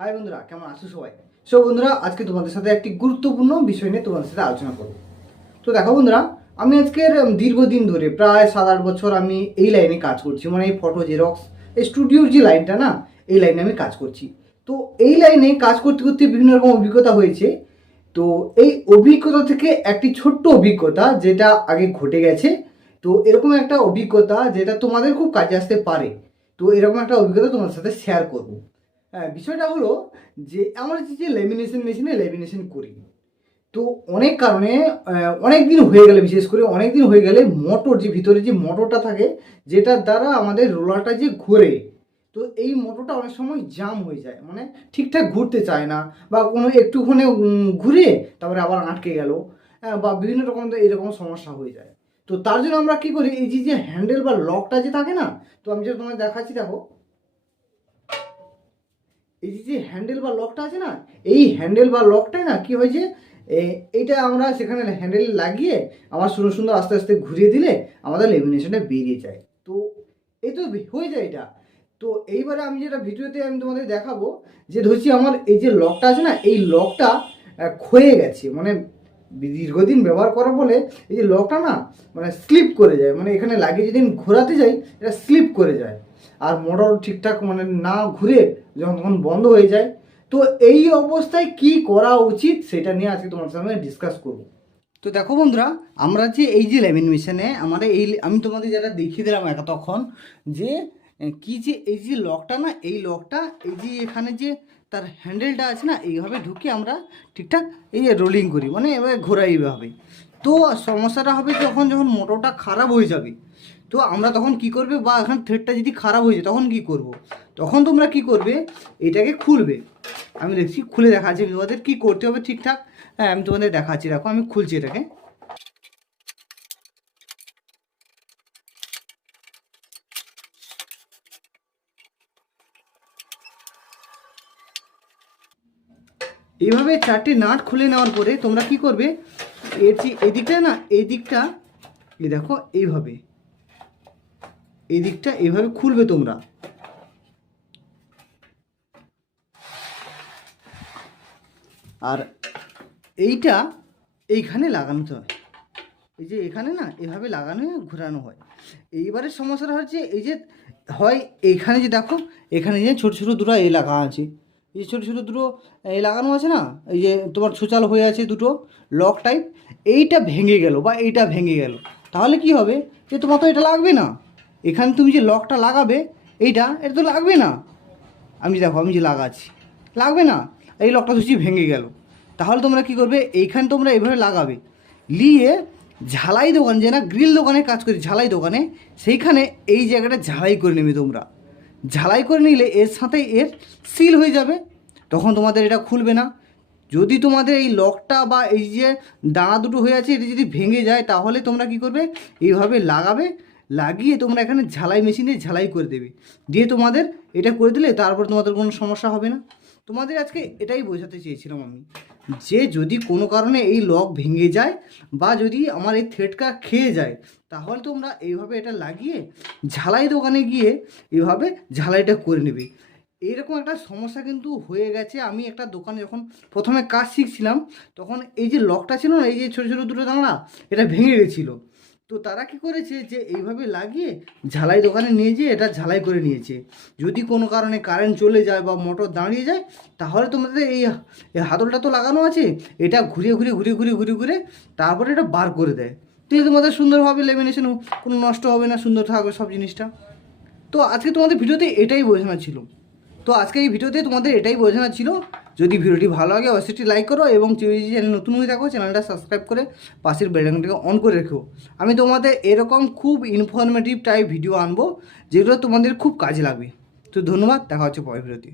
High বন্ধুরা, কেমন আছো সবাই? সো বন্ধুরা, আজকে তোমাদের সাথে একটি গুরুত্বপূর্ণ বিষয় নিয়ে তোমাদের সাথে আলোচনা করব। তো দেখো বন্ধুরা, আমি আজকের দীর্ঘদিন ধরে, প্রায় সাত আট বছর আমি এই লাইনে কাজ করছি মানে এই ফটো জেরক্স, এই স্টুডিওর যে লাইনটা না, এই লাইনে আমি কাজ করছি। তো এই লাইনে কাজ করতে করতে বিভিন্ন রকম অভিজ্ঞতা হয়েছে। তো এই অভিজ্ঞতা থেকে একটি ছোট্ট অভিজ্ঞতা, যেটা আগে ঘটে গেছে। তো এরকম একটা অভিজ্ঞতা, যেটা তোমাদের খুব কাজে আসতে পারে। তো এরকম একটা অভিজ্ঞতা তোমাদের সাথে শেয়ার করব। বিষয়টা হলো যে আমরা যে লেমিনেশন মেশিনে লেমিনেশন করি তো অনেক কারণে অনেক দিন হয়ে গেলে বিশেষ করে অনেক দিন হয়ে গেলে মোটর যে ভিতরে যে মোটরটা থাকে যেটার দ্বারা আমাদের রোলারটা যে ঘোরে তো এই মোটরটা অনেক সময় জাম হয়ে যায়। মানে ঠিকঠাক ঘুরতে চায় না বা কোনো একটুখানি ঘুরে তারপরে আবার আটকে গেল হ্যাঁ, বা বিভিন্ন রকম এরকম সমস্যা হয়ে যায়। তো তার জন্য আমরা কি করি এই যে যে হ্যান্ডেল বা লকটা যে থাকে না তো আমি যেটা তোমায় দেখাচ্ছি দেখো এই যে হ্যান্ডেল বা লকটা আছে না, এই হ্যান্ডেল বা লকটাই না কি হয়েছে এইটা আমরা সেখানে হ্যান্ডেল লাগিয়ে আমার সুন্দর সুন্দর আস্তে আস্তে ঘুরিয়ে দিলে আমাদের লেমিনেশনটা বেরিয়ে যায়। তো এই তো হয়ে যায় এটা। তো এইবারে আমি যেটা ভিডিওতে আমি তোমাদের দেখাবো, যে ধরছি আমার এই যে লকটা আছে না, এই লকটা ক্ষয়ে গেছে। মানে দীর্ঘদিন ব্যবহার করার ফলে এই যে লকটা না মানে স্লিপ করে যায় মানে এখানে লাগিয়ে যেদিন ঘোরাতে যাই, এটা স্লিপ করে যায়। আর মোটর ঠিকঠাক মানে না ঘুরে যখন তখন বন্ধ হয়ে যায়। তো এই অবস্থায় কি করা উচিত সেটা নিয়ে আজকে তোমার সঙ্গে ডিসকাস করব। তো দেখো বন্ধুরা, আমরা যে এই যে লেমিন মেশিনে আমরা এই আমি তোমাদের যেটা দেখিয়ে দিলাম একা তখন, যে কি যে এই যে লকটা না, এই লকটা, এই যে এখানে যে তার হ্যান্ডেলটা আছে না, এইভাবে ঢুকে আমরা ঠিকঠাক এই যে রোলিং করি মানে এভাবে ঘোরাই এইভাবে তো সমস্যাটা হবে যখন যখন মোটরটা খারাপ হয়ে যাবে, তো আমরা তখন কি করবে, বা এখন থ্রেডটা যদি খারাপ হয়ে যায় তখন কি করব। তখন তোমরা কি করবে, এটাকে খুলবে। আমি দেখছি খুলে দেখাচ্ছি, তোমাদের কী করতে হবে ঠিকঠাক? হ্যাঁ আমি তোমাদের দেখাচ্ছি, দেখো, আমি খুলছি এটাকে। এইভাবে চারটে নাট খুলে নেওয়ার পরে তোমরা কি করবে? এর এদিকটা না এই দিকটা এই দেখো, এইভাবে। এই দিকটা এইভাবে খুলবে তোমরা। আর এইটা এইখানে লাগানো হয় এই যে এখানে না, এভাবে লাগানো, ঘোরানো হয়। এইবারের সমস্যাটা হচ্ছে, এই যে হয় এইখানে যে দেখো, এখানে যে ছোটো ছোটো দুটো এ লাগা আছে। এই ছোটো ছোটো দুটো, এই লাগানো আছে না? এই যে তোমার ছোচাল হয়ে আছে দুটো লক টাইপ এইটা ভেঙে গেল বা এইটা ভেঙে গেল। তাহলে কি হবে? যে তোমার তো এটা লাগবে না। এখানে তুমি যে লকটা লাগাবে, এইটা, এটা তো লাগবে না। আমি দেখো, আমি যে লাগাচ্ছি, লাগবে না। এই লকটা ধুচি ভেঙে গেল। তাহলে তোমরা কি করবে? এইখানে তোমরা এভাবে লাগাবে। লিয়ে ঝালাই দোকান, যে না গ্রিল দোকানে কাজ করি, ঝালাই দোকানে, সেইখানে এই জায়গাটা ঝালাই করে নেবে তোমরা। ঝালাই করে নিলে এর সাথে এর সিল হয়ে যাবে। তখন তোমাদের এটা খুলবে না। যদি তোমাদের এই লকটা বা এই যে দাঁড়া দুটো হয়ে আছে, এটা যদি ভেঙে যায়, তাহলে তোমরা কি করবে? এইভাবে লাগাবে, লাগিয়ে তোমরা এখানে ঝালাই মেশিনে ঝালাই করে দেবে। দিয়ে তোমাদের এটা করে দিলে তারপর তোমাদের কোনো সমস্যা হবে না। তোমাদের আজকে এটাই বোঝাতে চেয়েছিলাম আমি। যে যদি কোনো কারণে এই লক ভেঙে যায় বা যদি আমার এই থ্রেডটা খেয়ে যায়, তাহলে তোমরা এইভাবে এটা লাগিয়ে ঝালাই দোকানে গিয়ে এইভাবে ঝালাইটা করে নেবে। এইরকম একটা সমস্যা কিন্তু হয়ে গেছে। আমি একটা দোকানে যখন প্রথমে কাজ শিখছিলাম, তখন এই যে লকটা ছিল না, এই যে ছোটো ছোটো দুটো দাঁড়া এটা ভেঙে গেছিল। তো তারা কি করেছে যে এইভাবে লাগিয়ে ঝালাই দোকানে নিয়ে যেয়ে এটা ঝালাই করে নিয়েছে। যদি কোনো কারণে কারেন্ট চলে যায় বা মোটর দাঁড়িয়ে যায়, তাহলে তোমাদের এই হাতলটা তো লাগানো আছে, এটা ঘুরিয়ে ঘুরিয়ে ঘুরিয়ে ঘুরিয়ে ঘুরিয়ে ঘুরে তারপরে এটা বার করে দেয়। তাহলে তোমাদের সুন্দরভাবে লেমিনেশন কোনো নষ্ট হবে না, সুন্দর থাকবে সব জিনিসটা। তো আজকে তোমাদের ভিডিওতে এটাই বোঝানো ছিল। তো আজকে এই ভিডিওতে তোমাদের এটাই বোঝানো ছিল যদি ভিডিওটি ভালো লাগে অবশ্যই লাইক করো এবং যদি চ্যানেল নতুন হয়ে থাকো চ্যানেলটা সাবস্ক্রাইব করে পাশের বেলাইকনটাকে অন করে রেখো। আমি তোমাদের এরকম খুব ইনফরমেটিভ টাইপ ভিডিও আনব, যেগুলো তোমাদের খুব কাজে লাগবে। তো ধন্যবাদ, দেখা হচ্ছে পরের ভিডিওতে